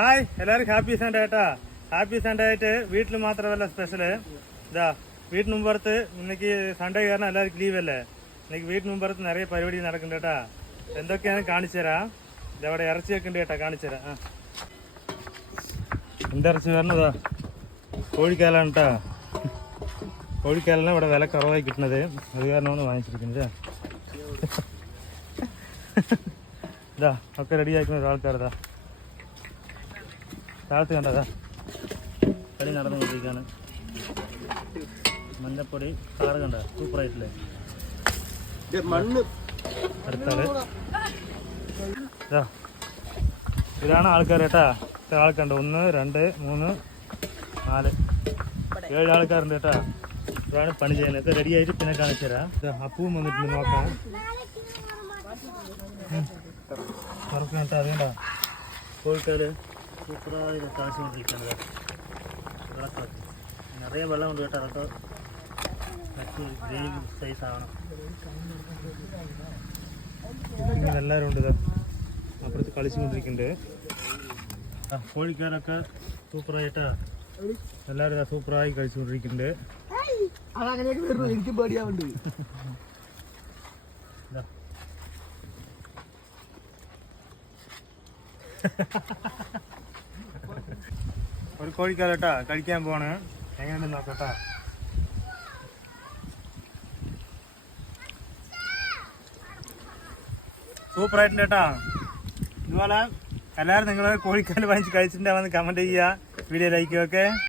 Hi എല്ലാവർക്കും happy Sunday ഏട്ടാ. Happy Sunday ആയിട്ട് വീട്ടിൽ മാത്രമല്ല സ്പെഷ്യല്. ഇതാ വീട്ടിന് മുമ്പുറത്ത് ഇന്നേക്ക് സൺഡേ കാരണം എല്ലാവർക്കും ലീവല്ലേ. ഇന്നേക്ക് വീട്ടിന് മുമ്പുറത്ത് നിറയെ പരിപാടി നടക്കുന്നുണ്ട് കേട്ടാ. എന്തൊക്കെയാണ് കാണിച്ചു തരാം. ഇതവിടെ ഇറച്ചിയൊക്കെ ഉണ്ട് കേട്ടാ, കാണിച്ചു തരാം. എന്തിറച്ചി വരണതാ കോഴിക്കാലാണ് കേട്ടാ. കോഴിക്കാലാണ് ഇവിടെ വില കുറവായി കിട്ടുന്നത്, അത് കാരണമാണ് വാങ്ങിച്ചിരിക്കുന്നത്. ഇതാ ഒക്കെ റെഡിയാക്കുന്ന ഒരാൾക്കാരതാ താഴത്ത് കണ്ടതാ കളി നടന്നുകൊണ്ടിരിക്കുകയാണ്. മഞ്ഞപ്പൊടി കാറ് കണ്ട സൂപ്പറായിട്ടില്ലേ. അടുത്താള് ഇതാണ് ആൾക്കാർ കേട്ടാ. ഇത്ര ആൾക്കുണ്ട്, 1 2 3 4 7 ആൾക്കാരുണ്ട് കേട്ടാ. ഇതാണ് പണി ചെയ്യുന്നത്. ഇത് റെഡി ആയിട്ട് പിന്നെ കാണിച്ചു തരാം. അപ്പവും വന്നിട്ടുണ്ട് നോക്കാം. കറക്റ്റ് കേട്ടാ. അതുകൊണ്ടാ കോഴിക്കാട് സൂപ്പറായി കാണിച്ചുകൊണ്ടിരിക്കുന്നത്. വെള്ളത്തിൽ നിറയെ വെള്ളമുണ്ട് കേട്ടോ. അതൊക്കെ ഗ്രേവി സൈസ് ആവണം. എല്ലാവരും ഉണ്ട്. ഇത് അപ്പുറത്ത് കളിച്ചുകൊണ്ടിരിക്കുന്നുണ്ട്. കോഴിക്കാരൊക്കെ സൂപ്പറായിട്ടാ. എല്ലാവരും സൂപ്പറായി കളിച്ചുകൊണ്ടിരിക്കുന്നുണ്ട്. എനിക്ക് പേടിയാവുണ്ട്. ഒരു കോഴിക്കാരട്ടാ കഴിക്കാൻ പോണ്. എങ്ങനെയുണ്ടെന്ന് നോക്കട്ടാ. സൂപ്പറായിട്ടുണ്ട് കേട്ടാ. ഇതുപോലെ എല്ലാവരും നിങ്ങൾ കോഴിക്കാല് വാങ്ങിച്ച് കഴിച്ചിട്ടുണ്ടാവുമെന്ന് കമൻറ്റ് ചെയ്യുക, വീഡിയോ ലൈക്ക് ഒക്കെ.